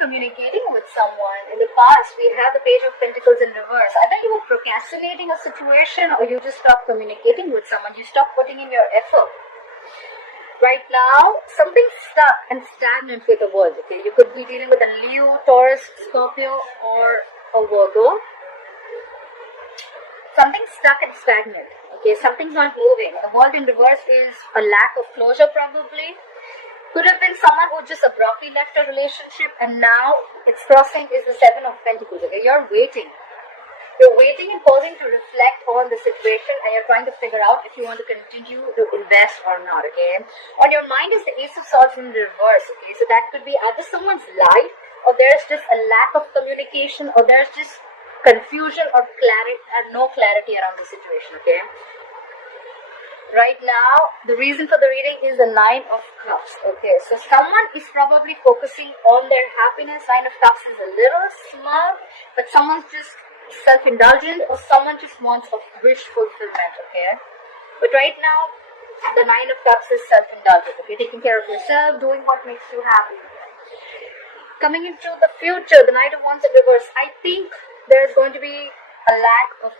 communicating with someone. In the past, we have the Page of Pentacles in reverse. Either you were procrastinating a situation or you just stopped communicating with someone. You stopped putting in your effort. Right now, something's stuck and stagnant with the world. Okay, you could be dealing with a Leo, Taurus, Scorpio, or a Virgo. Something's stuck and stagnant. Okay, something's not moving. The world in reverse is a lack of closure, probably. Could have been someone who just abruptly left a relationship and now it's crossing is the Seven of Pentacles. Okay, you're waiting. You're waiting and pausing to reflect on the situation, and you're trying to figure out if you want to continue to invest or not, okay? On your mind is the Ace of Swords in reverse, okay? So that could be either someone's lied, or there's just a lack of communication, or there's just confusion or clarity, and no clarity around the situation, okay? Right now, the reason for the reading is the Nine of Cups, okay? So someone is probably focusing on their happiness. Nine of Cups is a little small, but someone's just self-indulgent, or someone just wants a wish fulfillment, okay? But right now, the Nine of Cups is self-indulgent, okay? Taking care of yourself, doing what makes you happy. Coming into the future, the Knight of Wands in reverse, I think there's going to be a lack of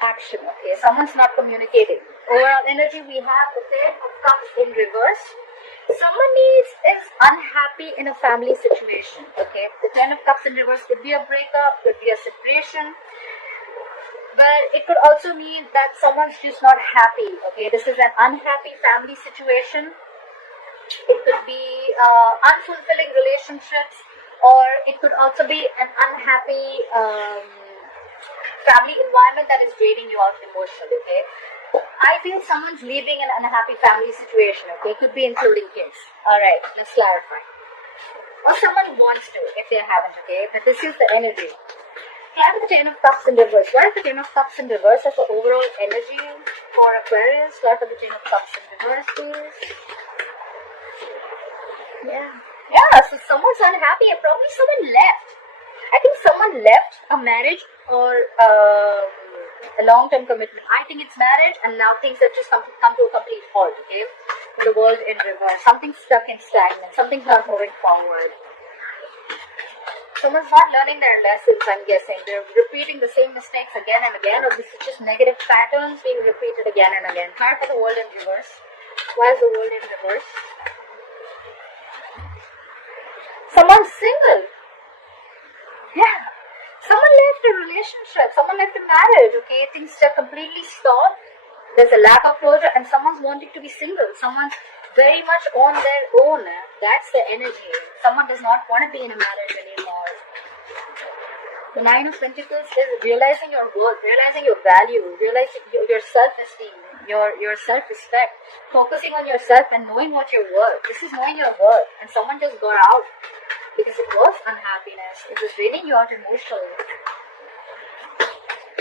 action, okay? Someone's not communicating. Overall energy, we have the Ten of Cups in reverse. Someone is unhappy in a family situation, okay? The Ten of Cups in reverse could be a breakup, could be a separation, but it could also mean that someone's just not happy, okay? This is an unhappy family situation. It could be unfulfilling relationships, or it could also be an unhappy family environment that is draining you out emotionally, okay? I feel someone's leaving an unhappy family situation, okay? Could be including kids. Alright, let's clarify. Or someone wants to, if they haven't, okay? But this is the energy. Have the Ten of Cups in reverse. What is the Ten of Cups in reverse as the overall energy for Aquarius? What are the Ten of Cups in reverse, please? Yeah, so someone's unhappy and probably someone left. I think someone left a marriage or a long-term commitment. I think it's marriage, and now things have just come to a complete halt, okay? The world in reverse. Something's stuck and stagnant. Something's not moving forward. Someone's not learning their lessons, I'm guessing. They're repeating the same mistakes again and again, or this is just negative patterns being repeated again and again. Card for the world in reverse. Why is the world in reverse? Someone's single. Yeah. Someone left a relationship. Someone left a marriage, okay? Things are completely stalled. There's a lack of closure, and someone's wanting to be single. Someone's very much on their own. That's the energy. Someone does not want to be in a marriage anymore. The Nine of Pentacles is realizing your worth, realizing your value, realizing your self-esteem, your self-respect, focusing on yourself and knowing what you're worth. This is knowing your worth, and someone just got out because it was unhappiness. It was draining you out emotionally.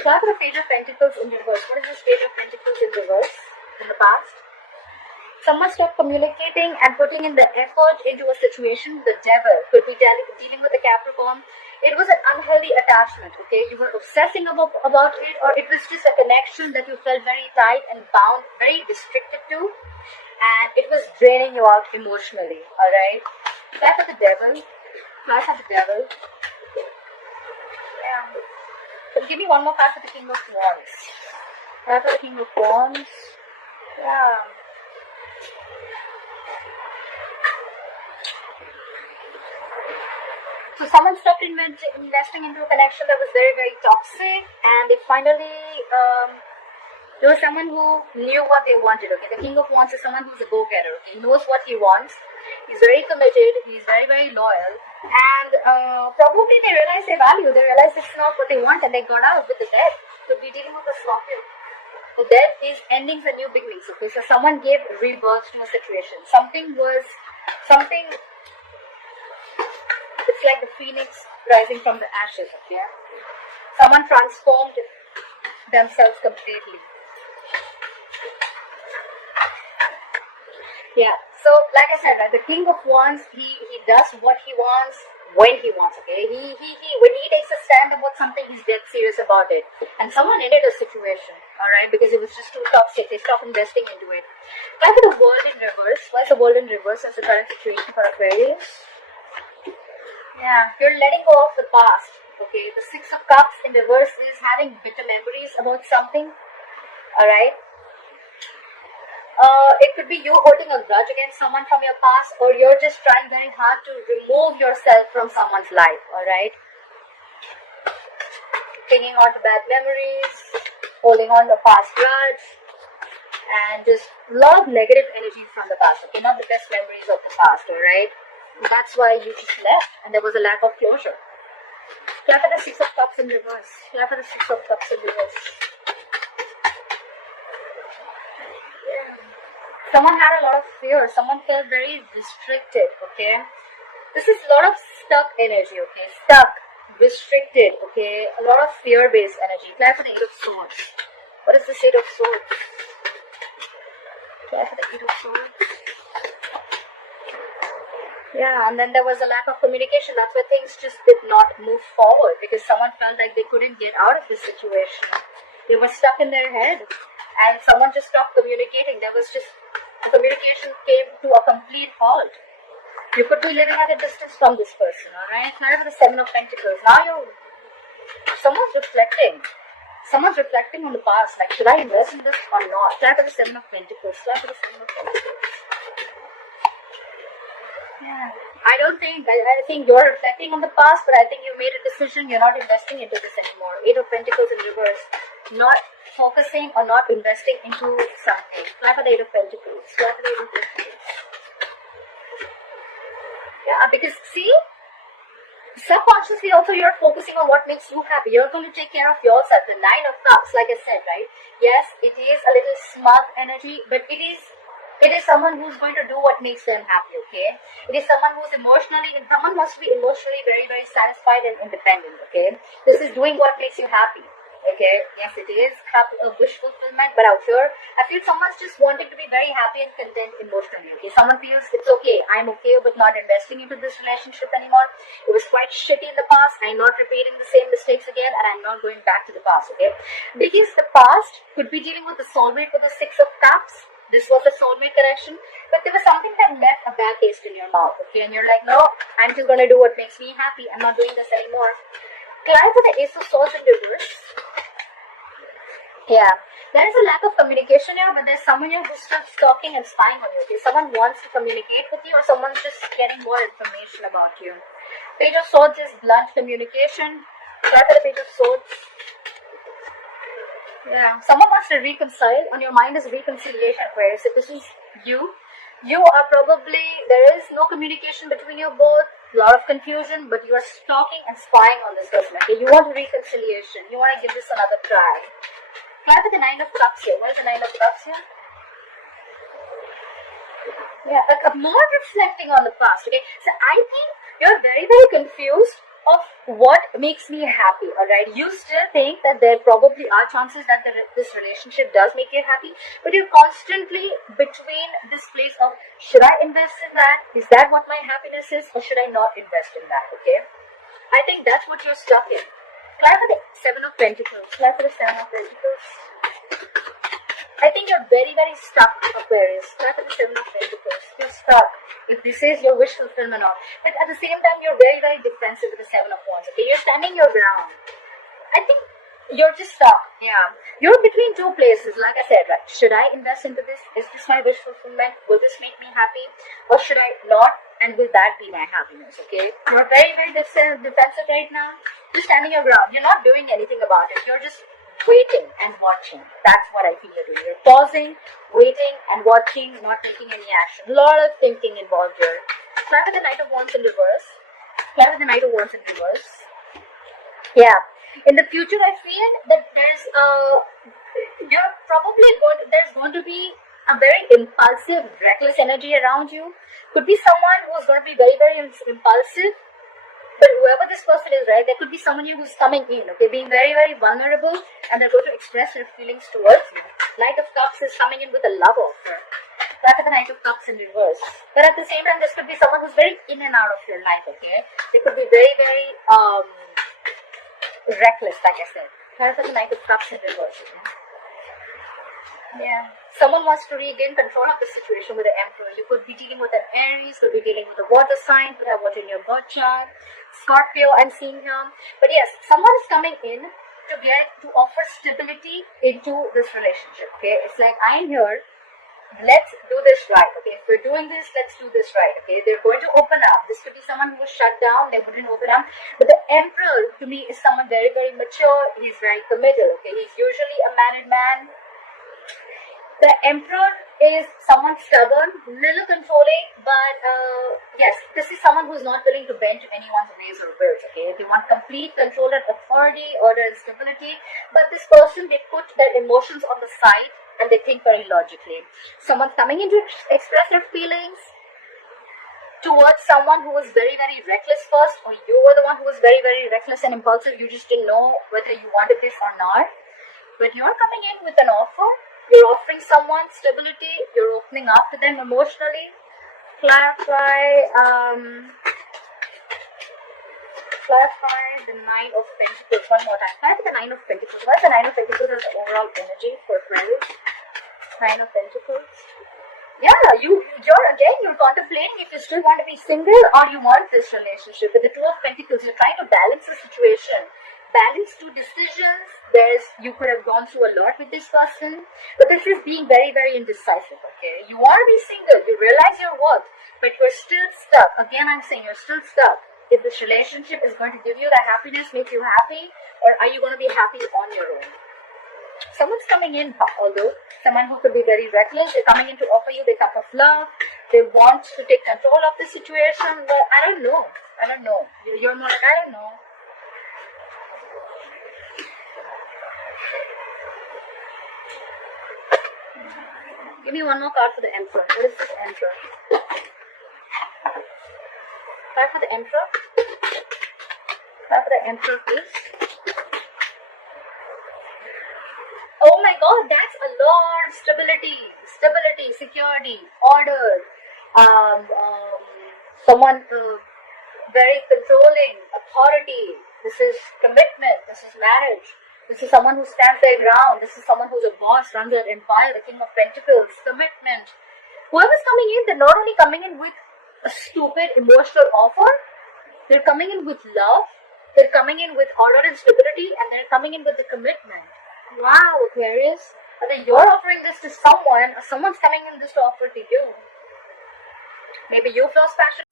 Start with the Page of Pentacles in reverse. What is this Page of Pentacles in reverse in the past? Someone stopped communicating and putting in the effort into a situation. The Devil could be dealing with a Capricorn. It was an unhealthy attachment, okay? You were obsessing about it, or it was just a connection that you felt very tight and bound, very restricted to, and it was draining you out emotionally, alright? That's for the Devil. That's for the Devil. Yeah. So give me one more card for the King of Wands. That's for the King of Wands. Yeah. So someone stopped investing into a connection that was very, very toxic, and they finally, there was someone who knew what they wanted, okay? The King of Wands is someone who's a go-getter, okay? He knows what he wants, he's very committed, he's very, very loyal, and probably they realize their value, they realize this is not what they want, and they got out with the Death. Could be dealing with a Scorpio. The Death is endings and new beginnings, okay? So someone gave rebirth to a situation. It's like the phoenix rising from the ashes, okay? Someone transformed themselves completely. Yeah, so like I said, right, the King of Wands, he does what he wants when he wants, okay? When he takes a stand about something, he's dead serious about it. And someone ended a situation, alright, because it was just too toxic. They stopped investing into it. Now for the world in reverse. Why is the world in reverse as the current situation for Aquarius? Yeah, you're letting go of the past. Okay, the Six of Cups in reverse is having bitter memories about something. Alright. It could be you holding a grudge against someone from your past, or you're just trying very hard to remove yourself from someone's life. Alright. Clinging on to bad memories, holding on to past grudge, and just a lot of negative energy from the past. Okay, not the best memories of the past. Alright. That's why you just left, and there was a lack of closure. Clap for the Six of Cups in reverse. Clap for the Six of Cups in reverse. Someone had a lot of fear. Someone felt very restricted, okay? This is a lot of stuck energy, okay? Stuck, restricted, okay? A lot of fear-based energy. Clap for the Eight of Swords. What is the Eight of Swords? Clap for the Eight of Swords. Yeah, and then there was a lack of communication. That's why things just did not move forward, because someone felt like they couldn't get out of this situation. They were stuck in their head, and someone just stopped communicating. There was just, the communication came to a complete halt. You could be living at a distance from this person, alright? Now for the Seven of Pentacles. Now someone's reflecting. Someone's reflecting on the past. Like, should I invest in this or not? Try for the Seven of Pentacles. Try for the Seven of Pentacles. Yeah. I think you're reflecting on the past, but I think you made a decision. You're not investing into this anymore. Eight of Pentacles in reverse. Not focusing or not investing into something. Try for the Eight of Pentacles. Try for the Eight of Pentacles. Yeah, because see, subconsciously also you're focusing on what makes you happy. You're going to take care of yourself. The Nine of Cups, like I said, right? Yes, it is a little smug energy, but it is someone who's going to do what makes them happy, okay? It is someone who's someone must be emotionally very, very satisfied and independent, okay? This is doing what makes you happy, okay? Yes, it is happy, wish fulfillment, but out here, I feel someone's just wanting to be very happy and content emotionally, okay? Someone feels it's okay, I'm okay with not investing into this relationship anymore. It was quite shitty in the past, I'm not repeating the same mistakes again, and I'm not going back to the past, okay? Because the past could be dealing with the soulmate with the Six of Cups. This was a soulmate connection, but there was something that left a bad taste in your mouth, okay? And you're like, no, I'm just going to do what makes me happy. I'm not doing this anymore. Try for the Ace of Swords in reverse. Yeah, there is a lack of communication here, but there's someone here who's just stalking and spying on you, okay? Someone wants to communicate with you, or someone's just getting more information about you. Page of Swords is blunt communication. Try for the Page of Swords. Yeah, someone wants to reconcile. On your mind is reconciliation, Aquarius. If this is you are probably, there is no communication between you both, a lot of confusion, but you are stalking and spying on this person. Okay, you want reconciliation. You want to give this another try. Try with the Nine of Cups here. What is the Nine of Cups here? Yeah, more reflecting on the past. Okay, so I think you're very, very confused of what makes me happy, alright? You still think that there probably are chances that this relationship does make you happy, but you're constantly between this place of, should I invest in that? Is that what my happiness is? Or should I not invest in that, okay? I think that's what you're stuck in. Try for the Seven of Pentacles. Try for the Seven of Pentacles. I think you're very, very stuck, Aquarius. Try for the Seven of Pentacles. You're stuck. If this is your wish fulfillment or not. But at the same time, you're very, very defensive with the Seven of Wands. Okay, you're standing your ground. I think you're just stuck. Yeah. You're between two places, like I said, right? Should I invest into this? Is this my wish fulfillment? Will this make me happy? Or should I not? And will that be my happiness? Okay? You're very, very defensive right now. You're standing your ground. You're not doing anything about it. You're just waiting and watching. That's what I feel you're doing. You're pausing, waiting and watching, not taking any action. A lot of thinking involved here. Try with the Knight of Wands in reverse. Try with the Knight of Wands in reverse. Yeah. In the future, I feel that there's going to be a very impulsive, reckless energy around you. Could be someone who's going to be very, very impulsive. But whoever this person is, right, there could be someone here who's coming in, okay, being very, very vulnerable, and they're going to express their feelings towards you. Knight of Cups is coming in with a love offer. That's the Knight of Cups in reverse. But at the same time, this could be someone who's very in and out of your life, okay? They could be very, very reckless, like I said. That's the Knight of Cups in reverse, okay? Yeah. Someone wants to regain control of the situation with the Emperor. You could be dealing with an Aries, could be dealing with a water sign, could have water in your birth chart. Scorpio, I'm seeing here. But yes, someone is coming in to offer stability into this relationship. Okay, it's like, I'm here. Let's do this right. Okay, if we're doing this, let's do this right. Okay, they're going to open up. This could be someone who was shut down. They wouldn't open up. But the Emperor, to me, is someone very, very mature. He's very committed. Okay, he's usually a married man. The Emperor is someone stubborn, little controlling, but yes, this is someone who's not willing to bend to anyone's ways or wills. Okay, they want complete control and authority, order and stability. But this person, they put their emotions on the side and they think very logically. Someone's coming in to express their feelings towards someone who was very, very reckless first, or you were the one who was very, very reckless and impulsive. You just didn't know whether you wanted this or not. But you're coming in with an offer. You're offering someone stability. You're opening up to them emotionally. Clarify the Nine of Pentacles one more time. Clarify the Nine of Pentacles. What's the Nine of Pentacles as the overall energy for Aquarius? Nine of Pentacles. Yeah, you're contemplating if you still want to be single or you want this relationship. With the Two of Pentacles, you're trying to balance the situation. Balance two decisions. You could have gone through a lot with this person, but this is being very, very indecisive. Okay, you want to be single, you realize your worth, but you're still stuck. Again, I'm saying you're still stuck. If this relationship is going to give you that happiness, make you happy, or are you going to be happy on your own? Someone's coming in, although someone who could be very reckless. They're coming in to offer you the cup of love. They want to take control of the situation, but I don't know. You're more like, I don't know. Give me one more card for the Emperor. What is this Emperor? Card for the Emperor. Card for the Emperor, please. Oh my God, that's a lot of stability, security, order. Someone very controlling, authority. This is commitment. This is marriage. This is someone who stands their ground. This is someone who's a boss, runs their empire, the King of Pentacles, commitment. Whoever's coming in, they're not only coming in with a stupid emotional offer, they're coming in with love, they're coming in with order and stability, and they're coming in with the commitment. Wow, Aquarius. Whether you're offering this to someone, or someone's coming in this to offer to you. Maybe you've lost passion